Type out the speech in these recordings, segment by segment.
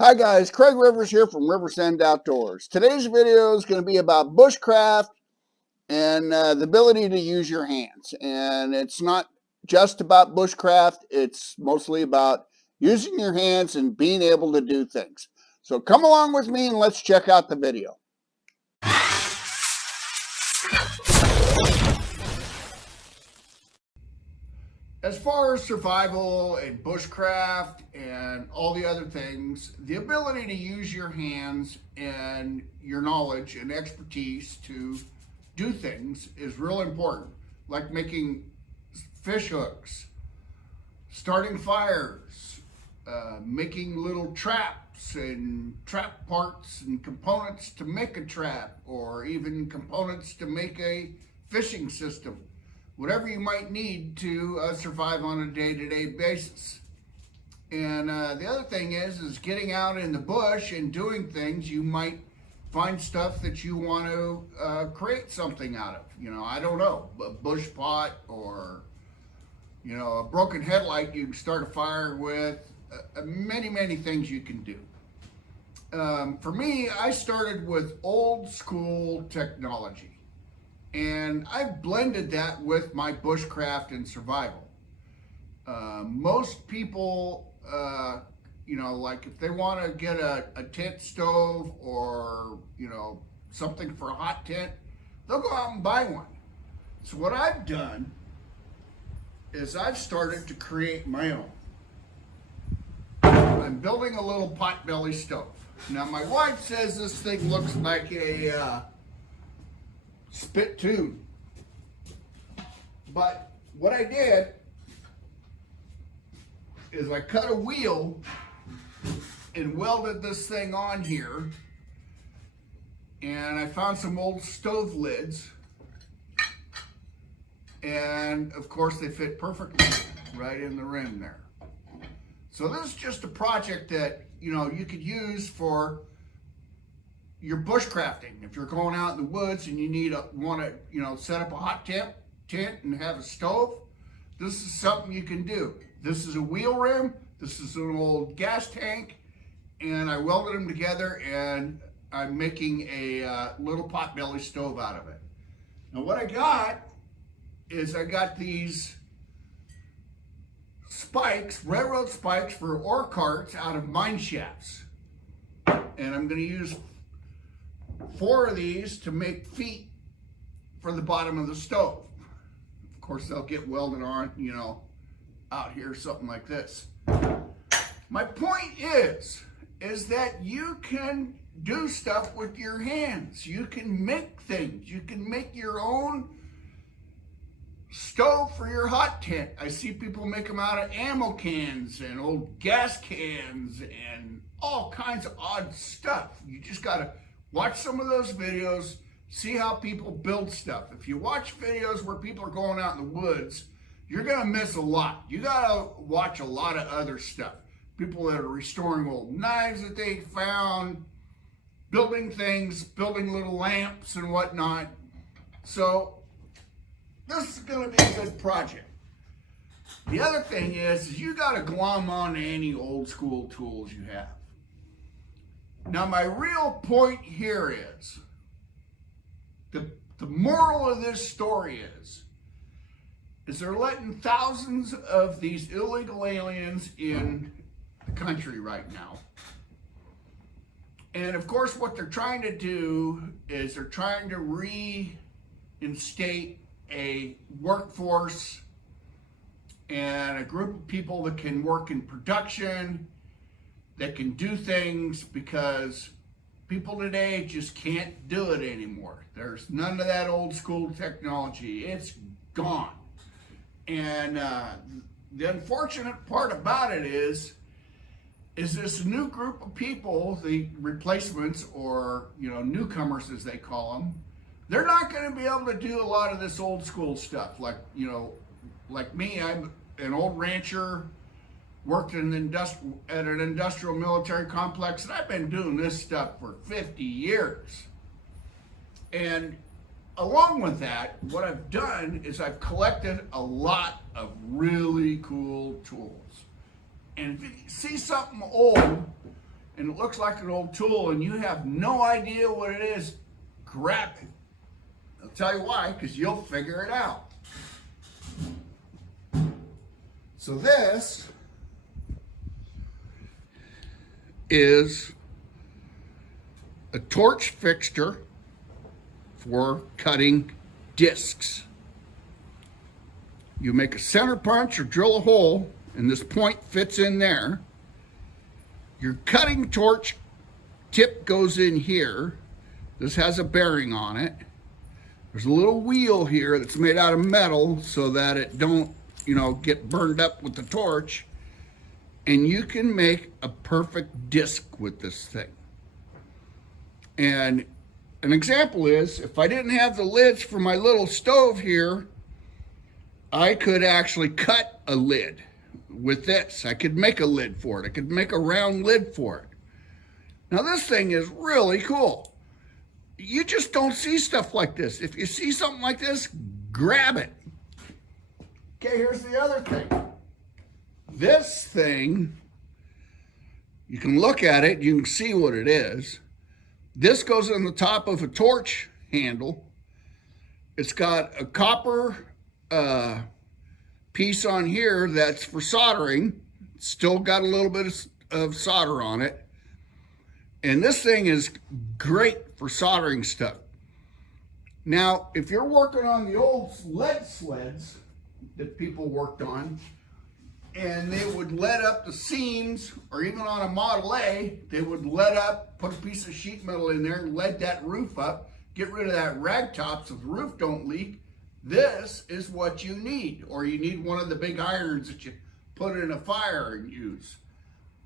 Hi guys, Craig Rivers here from Riversend Outdoors. Today's video is going to be about bushcraft and the ability to use your hands. And it's not just about bushcraft, it's mostly about using your hands and being able to do things. So come along with me and let's check out the video. As far as survival and bushcraft and all the other things, the ability to use your hands and your knowledge and expertise to do things is real important, like making fish hooks, starting fires, making little traps and trap parts and components to make a trap, or even components to make a fishing system. Whatever you might need to survive on a day-to-day basis. And the other thing is getting out in the bush and doing things. You might find stuff that you want to create something out of. You know, I don't know, a bush pot or, you know, a broken headlight you can start a fire with. Many things you can do. For me, I started with old school technology. And I've blended that with my bushcraft and survival. Most people, you know, like if they want to get a tent stove or, you know, something for a hot tent, they'll go out and buy one. So what I've done is I've started to create my own. I'm building a little potbelly stove. Now my wife says this thing looks like a spittoon. But what I did is I cut a wheel and welded this thing on here, and I found some old stove lids, and of course they fit perfectly right in the rim there. So this is just a project that, you know, you could use for your bushcrafting. If you're going out in the woods and you want to, you know, set up a hot tent and have a stove, this is something you can do. This is a wheel rim. This is an old gas tank, and I welded them together, and I'm making a little potbelly stove out of it. Now what I got is I got these spikes, railroad spikes for ore carts out of mine shafts, and I'm going to use 4 of these to make feet for the bottom of the stove. Of course, they'll get welded on, you know, out here, something like this. My point is that you can do stuff with your hands. You can make things. You can make your own stove for your hot tent. I see people make them out of ammo cans and old gas cans and all kinds of odd stuff. You just gotta watch some of those videos, see how people build stuff. If you watch videos where people are going out in the woods, you're gonna miss a lot. You gotta watch a lot of other stuff. People that are restoring old knives that they found, building things, building little lamps and whatnot. So this is gonna be a good project. The other thing is you gotta glom on to any old school tools you have. Now my real point here is, the moral of this story is they're letting thousands of these illegal aliens in the country right now. And of course what they're trying to do is they're trying to reinstate a workforce and a group of people that can work in production, that can do things, because people today just can't do it anymore. There's none of that old school technology. It's gone. And the unfortunate part about it is this new group of people, the replacements, or, you know, newcomers as they call them, they're not going to be able to do a lot of this old school stuff. Like, you know, like me, I'm an old rancher, worked in at an industrial military complex, and I've been doing this stuff for 50 years. And along with that, what I've done is I've collected a lot of really cool tools. And if you see something old and it looks like an old tool and you have no idea what it is, grab it. I'll tell you why, because you'll figure it out. So this is a torch fixture for cutting discs. You make a center punch or drill a hole, and this point fits in there. Your cutting torch tip goes in here. This has a bearing on it. There's a little wheel here that's made out of metal so that it don't, get burned up with the torch. And you can make a perfect disc with this thing. And an example is, if I didn't have the lids for my little stove here, I could actually cut a lid with this. I could make a lid for it. I could make a round lid for it. Now this thing is really cool. You just don't see stuff like this. If you see something like this, grab it. Okay, here's the other thing. This thing, you can look at it, you can see what it is. This goes on the top of a torch handle. It's got a copper piece on here that's for soldering. It's still got a little bit of solder on it. And this thing is great for soldering stuff. Now, if you're working on the old lead sleds that people worked on, and they would lead up the seams, or even on a Model A, they would lead up, put a piece of sheet metal in there, lead that roof up, get rid of that rag top so the roof don't leak. This is what you need, or you need one of the big irons that you put in a fire and use.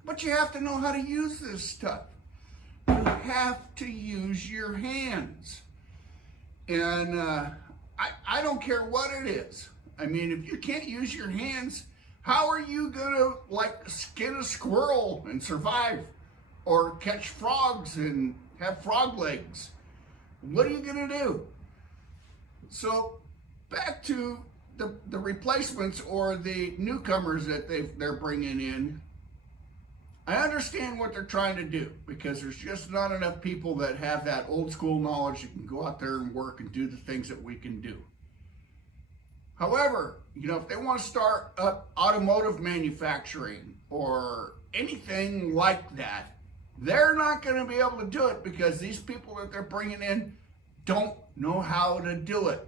But you have to know how to use this stuff. You have to use your hands. And I don't care what it is. I mean, if you can't use your hands, how are you gonna skin a squirrel and survive? Or catch frogs and have frog legs? What are you gonna do? So back to the replacements or the newcomers that they're bringing in. I understand what they're trying to do, because there's just not enough people that have that old school knowledge that can go out there and work and do the things that we can do. However, if they want to start up automotive manufacturing or anything like that, they're not going to be able to do it because these people that they're bringing in don't know how to do it.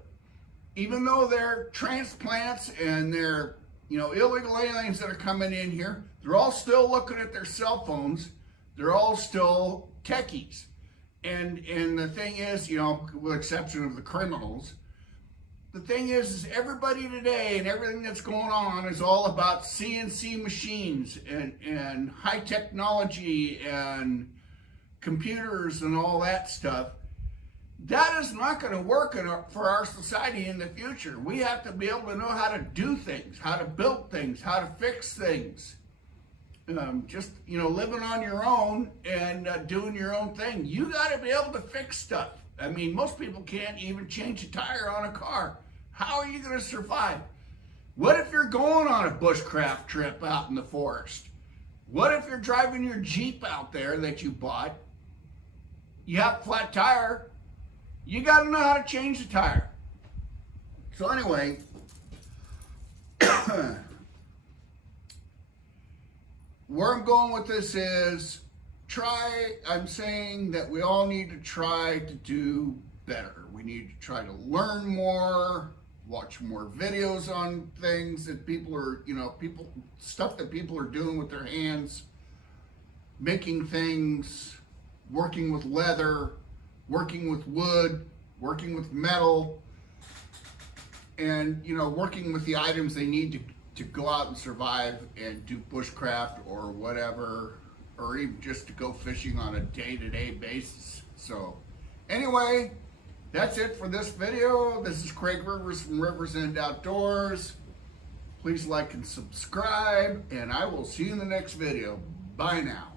Even though they're transplants and they're illegal aliens that are coming in here, they're all still looking at their cell phones. They're all still techies. And the thing is, with the exception of the criminals, the thing is everybody today and everything that's going on is all about CNC machines and high technology and computers and all that stuff. That is not going to work for our society in the future. We have to be able to know how to do things, how to build things, how to fix things. Living on your own and doing your own thing. You got to be able to fix stuff. I mean, most people can't even change a tire on a car. How are you going to survive? What if you're going on a bushcraft trip out in the forest? What if you're driving your Jeep out there that you bought? You have a flat tire. You got to know how to change the tire. So anyway, where I'm going with this is I'm saying that we all need to try to do better. We need to try to learn more, watch more videos on things that stuff that people are doing with their hands, making things, working with leather, working with wood, working with metal, and working with the items they need to go out and survive and do bushcraft or whatever, or even just to go fishing on a day-to-day basis. So anyway, that's it for this video. This is Craig Rivers from Rivers End Outdoors. Please like and subscribe, and I will see you in the next video. Bye now.